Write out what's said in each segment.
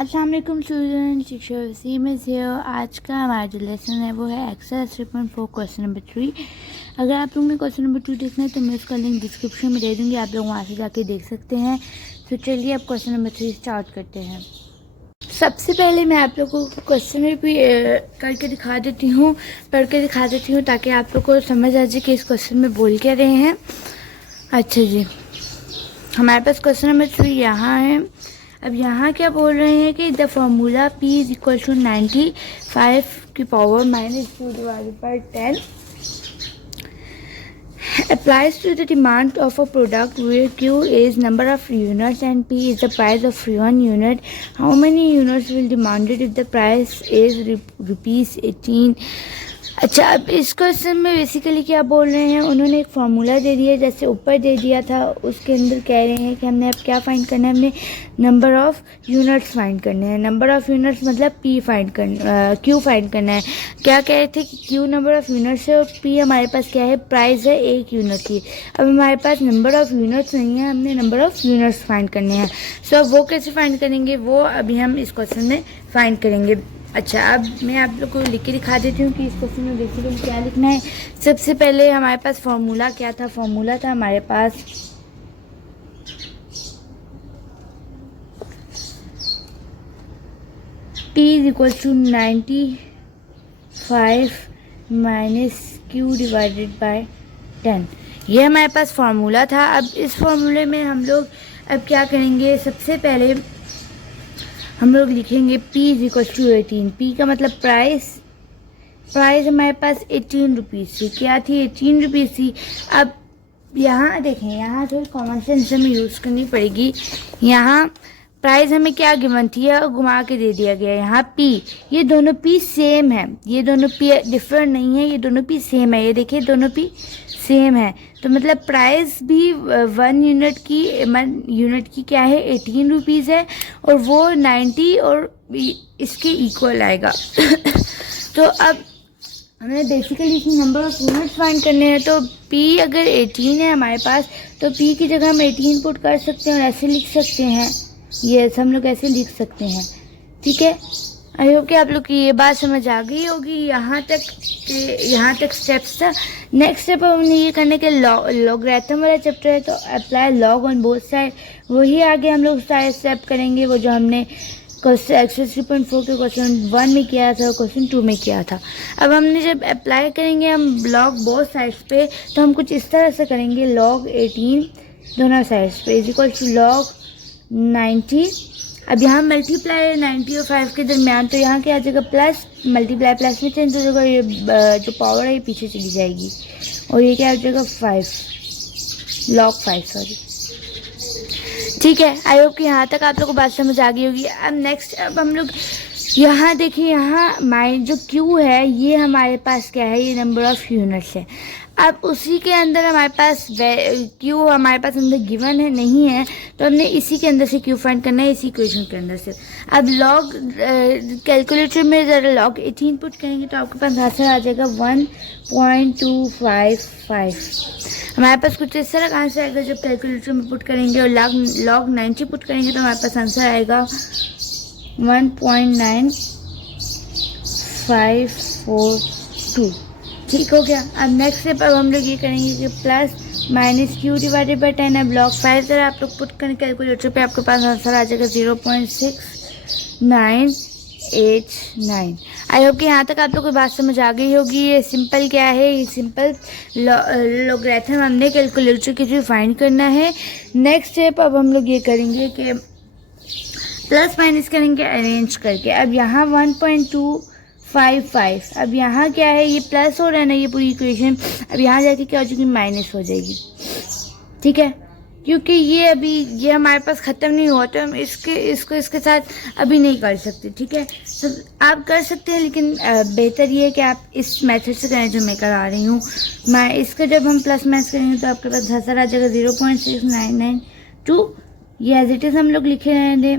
अस्सलाम वालेकुम स्टूडेंट, शिक्षा वसीम से हो। आज का हमारा जो लेसन है वो है एक्सरसाइज 3.4 क्वेश्चन नंबर 3। अगर आप लोगों ने क्वेश्चन नंबर 2 देखना है तो मैं उसका लिंक डिस्क्रिप्शन में दे दूँगी, आप लोग वहाँ से जाके देख सकते हैं। तो चलिए अब क्वेश्चन नंबर 3 स्टार्ट करते हैं। सबसे पहले मैं आप लोगों को क्वेश्चन में भी करके दिखा देती हूँ, पढ़ के दिखा देती हूँ, ताकि आप लोग को समझ आ जाए कि इस क्वेश्चन में बोल क्या रहे हैं। अच्छा जी, हमारे पास क्वेश्चन नंबर 3 यहाँ है। अब यहाँ क्या बोल रहे हैं कि the formula P is equal to 95 की power -2 divided by 10 applies to the demand of a product where Q is number of units and P is the price of 1 unit. How many units will demanded if the price is rupees 18? अच्छा, अब इस question में basically क्या बोल रहे हैं, उन्होंने एक फार्मूला दे दिया, जैसे ऊपर दे दिया था, उसके अंदर कह रहे हैं कि हमने अब क्या फाइंड करना है, हमने नंबर ऑफ़ यूनिट्स फाइंड करने हैं। नंबर ऑफ़ यूनिट्स मतलब पी फाइंड करना, क्यू फाइंड करना है। क्या कह रहे थे कि क्यू नंबर ऑफ़ यूनिट्स है और पी हमारे पास क्या है, प्राइस है 1 यूनिट की। अब हमारे पास नंबर ऑफ़ यूनिट्स नहीं है, हमने नंबर ऑफ़ यूनिट्स फाइंड करने हैं। सो अब वो कैसे फाइंड करेंगे, वो अभी हम इस क्वेश्चन में फाइंड करेंगे। अच्छा, अब मैं आप लोग को लिख के दिखा देती हूँ कि इस क्वेश्चन में बेसिकली क्या लिखना है। सबसे पहले हमारे पास फॉर्मूला क्या था, फॉर्मूला था हमारे पास P is equal to 95 minus Q divided by 10। ये हमारे पास फार्मूला था। अब इस फार्मूले में हम लोग अब क्या करेंगे, सबसे पहले हम लोग लिखेंगे P is equal to 18। P का मतलब प्राइस हमारे पास 18 रुपीज़ थी। क्या थी, 18 रुपीज़ थी। अब यहाँ देखें, यहाँ थोड़ी कॉमन सेंस हमें यूज़ करनी पड़ेगी। यहाँ प्राइस हमें क्या गिवन थी और घुमा के दे दिया गया। यहाँ P, ये दोनों P सेम है, ये दोनों P डिफरेंट नहीं है, ये दोनों P सेम है। ये देखिए दोनों P सेम है, तो मतलब प्राइस भी 1 यूनिट की क्या है, 18 रुपीज़ है, और वो 90 और इसके इक्वल आएगा। तो अब हमें बेसिकली इसमें नंबर ऑफ यूनिट्स फाइंड करने हैं। तो P अगर 18 है हमारे पास, तो P की जगह हम 18 पुट कर सकते हैं और ऐसे लिख सकते हैं, ये हम लोग ऐसे लिख सकते हैं। ठीक है, आई होप कि आप लोग की ये बात समझ आ गई होगी। यहाँ तक स्टेप्स था। नेक्स्ट स्टेप हमने ये करने के लॉगरिथम वाला चैप्टर है, तो apply log on both side, वही आगे हम लोग सारे स्टेप करेंगे, वो जो हमने एक्सरसाइज 3.4 के क्वेश्चन 1 में किया था और क्वेश्चन 2 में किया था। अब हमने जब अप्लाई करेंगे हम लॉग बोथ साइड्स पे, तो हम कुछ इस तरह से करेंगे, लॉग 18 दोनों साइड्स पे इज इक्वल टू लॉग 90। अब यहाँ मल्टीप्लाई 90 और 5 के दरमियान, तो यहाँ क्या आ जाएगा, प्लस मल्टीप्लाई प्लस में चेंज हो जाएगा, ये जो पावर है ये पीछे चली जाएगी, और ये क्या आ जाएगा 5, लॉग 5 सॉरी। ठीक है, आई होप कि यहाँ तक आप लोग को बात समझ आ गई होगी। अब नेक्स्ट, अब हम लोग यहाँ देखिए, यहाँ जो Q है ये हमारे पास क्या है, ये नंबर ऑफ़ यूनिट्स है। अब उसी के अंदर हमारे पास Q हमारे पास अंदर गिवन है नहीं है, तो हमने इसी के अंदर से Q फाइंड करना है, इसी इक्वेशन के अंदर से। अब लॉग कैलकुलेटर में ज़रा लॉग 18 पुट करेंगे तो आपके पास आंसर आ जाएगा 1.255। हमारे पास कुछ इस तरह का आंसर आएगा जब कैलकुलेटर में पुट करेंगे, और लॉग 90 पुट करेंगे तो हमारे पास आंसर आएगा 1.9542। ठीक हो गया। अब नेक्स्ट स्टेप, अब हम लोग ये करेंगे कि plus minus Q divided by 10। अब लॉग 5 जरा आप लोग पुट करें कैलकुलेटर पे, आपके पास आंसर आ जाएगा 0.6989। आई होप कि यहाँ तक आप लोग को बात समझ आ गई होगी। ये सिंपल क्या है, ये सिंपल लॉगरिथम हमने कैलकुलेटर के थ्रू फाइंड करना है। नेक्स्ट स्टेप अब हम लोग ये करेंगे कि प्लस माइनस करेंगे अरेंज करके। अब यहाँ 1.255, अब यहाँ क्या है, ये प्लस हो रहा है ना, ये पूरी इक्वेशन अब यहाँ जाके क्या हो जाएगी, माइनस हो जाएगी। ठीक है, क्योंकि ये अभी ये हमारे पास ख़त्म नहीं हुआ, तो हम इसको इसके साथ अभी नहीं कर सकते। ठीक है, सब आप कर सकते हैं, लेकिन बेहतर ये है कि आप इस मेथड से करें जो मैं करा रही हूँ। मैं इसका जब हम प्लस माइनस करेंगे तो आपके पास आंसर आ जाएगा 0.6992। ये एज इट इज़ हम लोग लिखे रहेंगे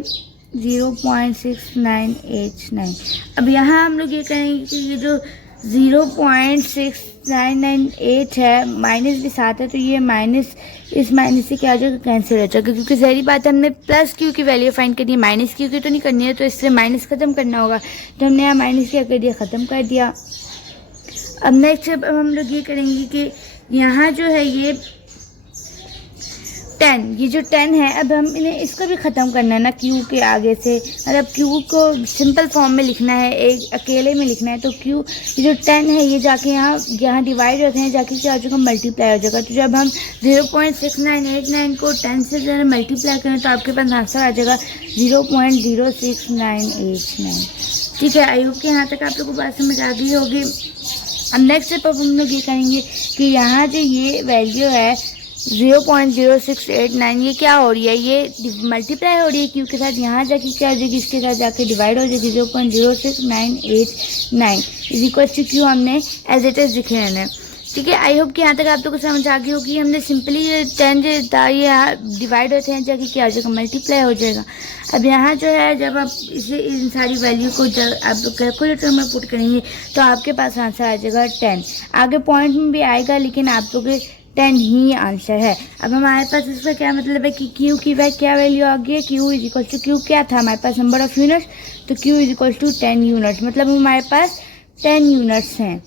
0.6989। अब यहाँ हम लोग ये करेंगे कि ये जो 0.6998 है, माइनस भी साथ है, तो ये माइनस इस माइनस से क्या हो जाएगा, कैंसिल हो जाएगा, क्योंकि जहरी बात है हमने प्लस क्यू की वैल्यू फाइंड करनी है, माइनस क्यू की तो नहीं करनी है, तो इसलिए माइनस ख़त्म करना होगा। तो हमने यहाँ माइनस क्या कर दिया, ख़त्म कर दिया। अब नेक्स्ट अब हम लोग ये करेंगे कि यहाँ जो है ये 10, ये जो 10 है, अब हम इन्हें इसको भी ख़त्म करना है ना क्यू के आगे से, मतलब क्यू को सिंपल फॉर्म में लिखना है, एक अकेले में लिखना है। तो क्यू ये जो 10 है ये जाके यहाँ डिवाइड होते हैं, जाके क्या हो जाएगा, मल्टीप्लाई हो जाएगा। तो जब हम 0.6989 को 10 से ज़रा मल्टीप्लाई करें तो आपके पास आंसर आ जाएगा 0.06989। ठीक है, आई होप कि यहाँ तक आप लोगों को बात समझ आ गई होगी। अब नेक्स्ट स्टेप हम लोग ये करेंगे कि यहाँ जो ये वैल्यू है 0.0689 ये क्या हो रही है, ये मल्टीप्लाई हो रही है क्यू के साथ, यहाँ जाके क्या हो जाएगी, इसके साथ जाके डिवाइड हो जाएगी। 0.06989 इज इक्वल टू क्यू हमने एज इट इज लिखे रहना है। ठीक है, आई होप कि यहाँ तक आप लोगों को समझ आ गई होगी। हमने सिंपली 10 जो था ये डिवाइड होते हैं, जाके क्या हो जाएगा, मल्टीप्लाई हो जाएगा। अब यहाँ जो है जब आप इसे इन सारी वैल्यू को जब आप कैलकुलेटर में पुट करेंगे तो आपके पास आंसर आ जाएगा 10। आगे पॉइंट में भी आएगा, लेकिन आप लोग 10 ही आंसर है। अब हमारे पास इसका क्या मतलब है कि क्यू की क्या वैल्यू आ गई है, Q is equal to Q क्या था हमारे पास, नंबर ऑफ यूनिट्स, तो Q is equal to 10 units, मतलब हमारे पास 10 यूनिट्स हैं।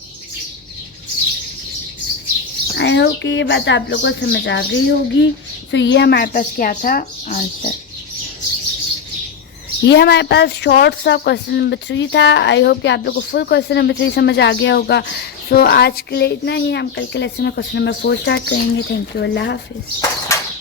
आई होप कि ये बात आप लोगों को समझ आ गई होगी। तो ये हमारे पास क्या था आंसर, ये हमारे पास शॉर्ट सा क्वेश्चन नंबर 3 था। आई होप कि आप लोग को फुल क्वेश्चन नंबर 3 समझ आ गया होगा। सो आज के लिए इतना ही, हम कल के लेसन में क्वेश्चन नंबर 4 स्टार्ट करेंगे। थैंक यू, अल्लाह हाफिज़।